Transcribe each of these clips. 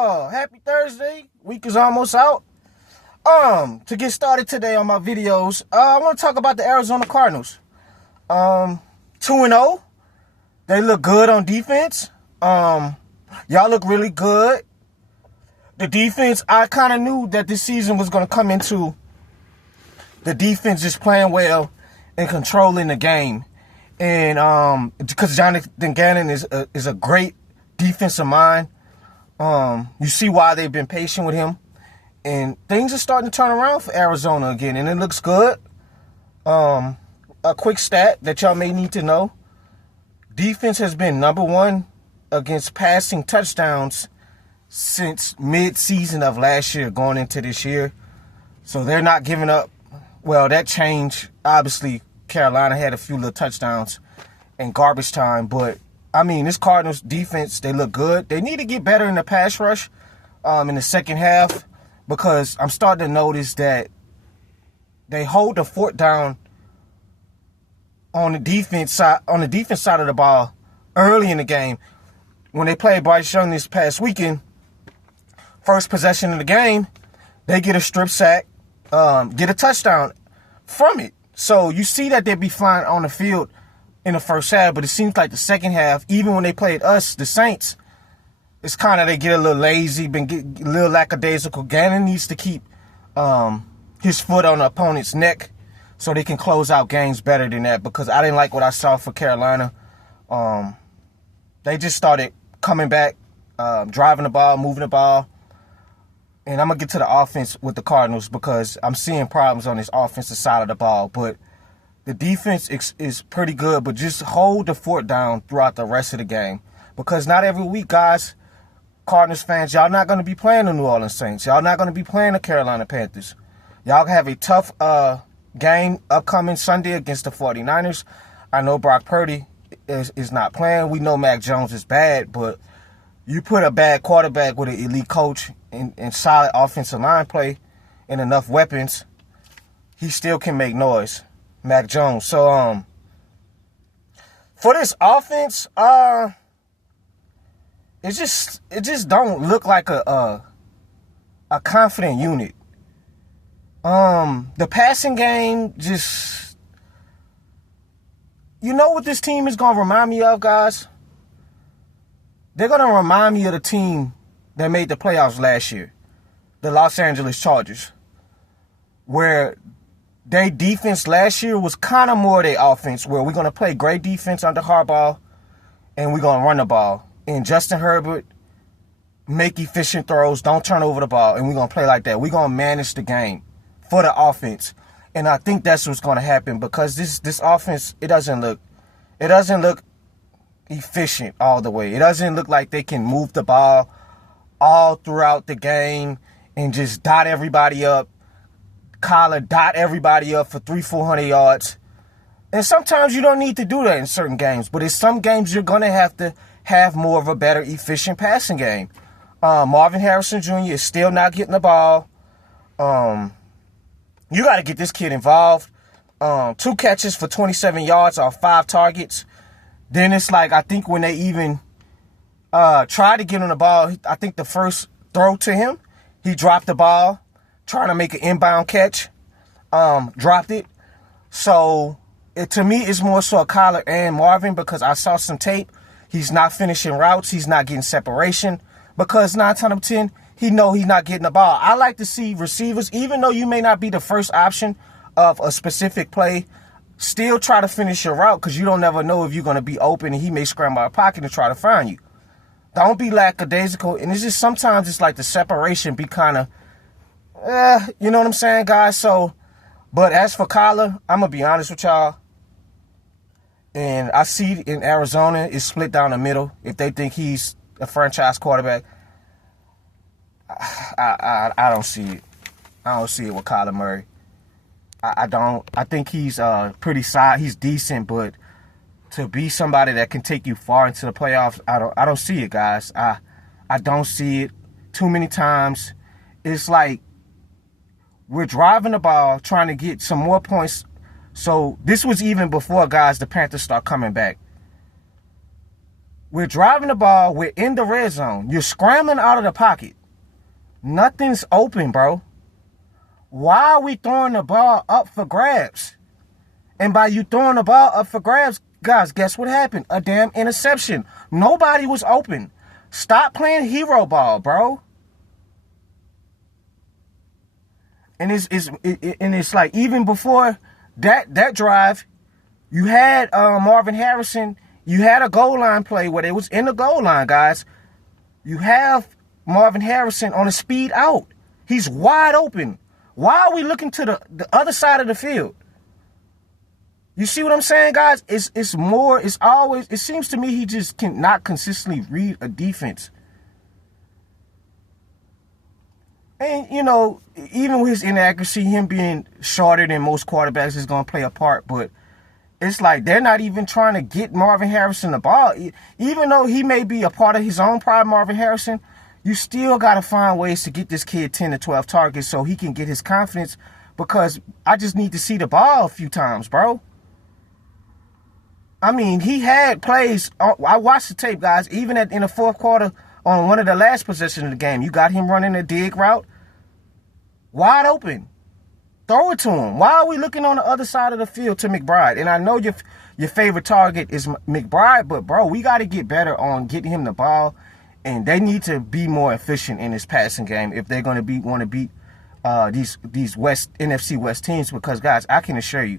Happy Thursday. Week is almost out. To get started today on my videos, I want to talk about the Arizona Cardinals. 2-0. They look good on defense. Y'all look really good. The defense, I kind of knew that this season was going to come into the defense just playing well and controlling the game. And because Jonathan Gannon is a great defensive mind. You see why they've been patient with him. And things are starting to turn around for Arizona again, and it looks good. A quick stat that y'all may need to know. Defense has been number one against passing touchdowns since mid-season of last year going into this year. So they're not giving up. Well, that changed. Obviously, Carolina had a few little touchdowns in garbage time. But, I mean, this Cardinals defense, they look good. They need to get better in the pass rush in the second half, because I'm starting to notice that they hold the fort down on the defense side of the ball early in the game. When they played Bryce Young this past weekend, first possession of the game, they get a strip sack, get a touchdown from it. So you see that they be flying on the field in the first half, but it seems like the second half, even when they played us, the Saints, it's kind of they get a little lazy, a little lackadaisical. Gannon needs to keep his foot on the opponent's neck so they can close out games better than that, because I didn't like what I saw for Carolina. They just started coming back, driving the ball, moving the ball. And I'm going to get to the offense with the Cardinals, because I'm seeing problems on this offensive side of the ball. But the defense is pretty good, but just hold the fort down throughout the rest of the game. Because not every week, guys, Cardinals fans, y'all not going to be playing the New Orleans Saints. Y'all not going to be playing the Carolina Panthers. Y'all have a tough game upcoming Sunday against the 49ers. I know Brock Purdy is not playing. We know Mac Jones is bad, but you put a bad quarterback with an elite coach and solid offensive line play and enough weapons, he still can make noise, Mac Jones. So, for this offense, it just don't look like a confident unit. The passing game just, you know what this team is going to remind me of, guys? They're going to remind me of the team that made the playoffs last year, the Los Angeles Chargers, where their defense last year was kind of more their offense, where we're going to play great defense under Harbaugh and we're going to run the ball. And Justin Herbert, make efficient throws, don't turn over the ball, and we're going to play like that. We're going to manage the game for the offense. And I think that's what's going to happen, because this offense, it doesn't look efficient all the way. It doesn't look like they can move the ball all throughout the game and just dot everybody up. Kyler dot everybody up for 300-400 yards. And sometimes you don't need to do that in certain games, but in some games you're going to have more of a better, efficient passing game. Marvin Harrison Jr. is still not getting the ball. You got to get this kid involved. 2 catches for 27 yards off 5 targets. Then it's like, I think when they even tried to get him the ball, I think the first throw to him, he dropped the ball, trying to make an inbound catch, dropped it. So, to me, it's more so a Kyler and Marvin, because I saw some tape. He's not finishing routes. He's not getting separation, because 9 times out of 10, he know he's not getting the ball. I like to see receivers, even though you may not be the first option of a specific play, still try to finish your route, because you don't never know if you're going to be open and he may scramble out of pocket and try to find you. Don't be lackadaisical. And it's just sometimes it's like the separation be kind of, you know what I'm saying, guys? So, but as for Kyler, I'm going to be honest with y'all. And I see in Arizona, it's split down the middle. If they think he's a franchise quarterback, I don't see it. I don't see it with Kyler Murray. I don't. I think he's pretty solid. He's decent, but to be somebody that can take you far into the playoffs, I don't see it, guys. I don't see it. Too many times, it's like we're driving the ball, trying to get some more points. So this was even before, guys, the Panthers start coming back. We're driving the ball. We're in the red zone. You're scrambling out of the pocket. Nothing's open, bro. Why are we throwing the ball up for grabs? And by you throwing the ball up for grabs, guys, guess what happened? A damn interception. Nobody was open. Stop playing hero ball, bro. And it's like, even before that drive, you had Marvin Harrison. You had a goal line play where they was in the goal line, guys. You have Marvin Harrison on a speed out. He's wide open. Why are we looking to the other side of the field? You see what I'm saying, guys? It seems to me he just cannot consistently read a defense. And, you know, even with his inaccuracy, him being shorter than most quarterbacks is going to play a part. But it's like they're not even trying to get Marvin Harrison the ball. Even though he may be a part of his own pride, Marvin Harrison, you still got to find ways to get this kid 10 to 12 targets so he can get his confidence, because I just need to see the ball a few times, bro. I mean, he had plays. I watched the tape, guys. Even in the fourth quarter on one of the last possessions of the game, you got him running a dig route. Wide open. Throw it to him. Why are we looking on the other side of the field to McBride? And I know your favorite target is McBride, but, bro, we got to get better on getting him the ball. And they need to be more efficient in this passing game if they're going to want to beat these NFC West teams. Because, guys, I can assure you,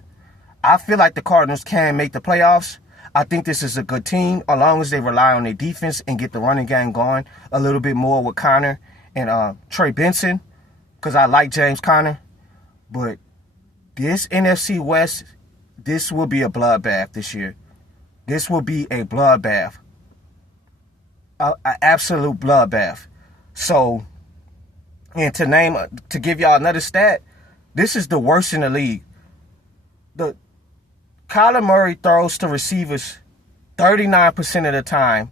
I feel like the Cardinals can make the playoffs. I think this is a good team, as long as they rely on their defense and get the running game going a little bit more with Connor and Trey Benson, because I like James Conner. But this NFC West, this will be a bloodbath this year. This will be a bloodbath. An absolute bloodbath. So, and to give y'all another stat, this is the worst in the league. Kyler Murray throws to receivers 39% of the time.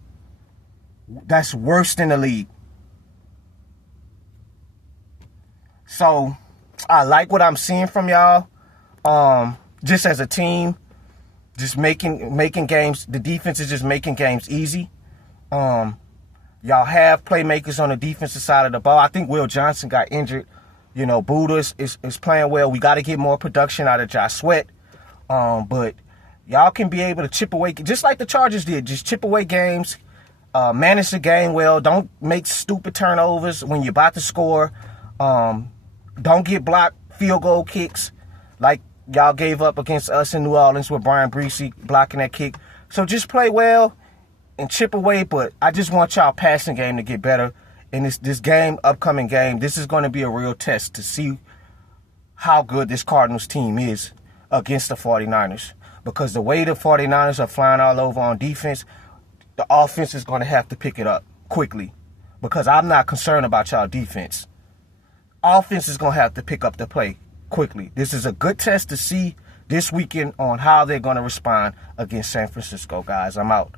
That's worse than the league. So, I like what I'm seeing from y'all. Just as a team, just making games. The defense is just making games easy. Y'all have playmakers on the defensive side of the ball. I think Will Johnson got injured. You know, Buddha is playing well. We got to get more production out of Josh Sweat. But y'all can be able to chip away, just like the Chargers did. Just chip away games, manage the game well. Don't make stupid turnovers when you're about to score. Don't get blocked field goal kicks like y'all gave up against us in New Orleans with Brian Breesy blocking that kick. So just play well and chip away. But I just want y'all passing game to get better. In this upcoming game, this is going to be a real test to see how good this Cardinals team is against the 49ers. Because the way the 49ers are flying all over on defense, the offense is going to have to pick it up quickly. Because I'm not concerned about y'all defense. Offense is going to have to pick up the play quickly. This is a good test to see this weekend on how they're going to respond against San Francisco, guys. I'm out.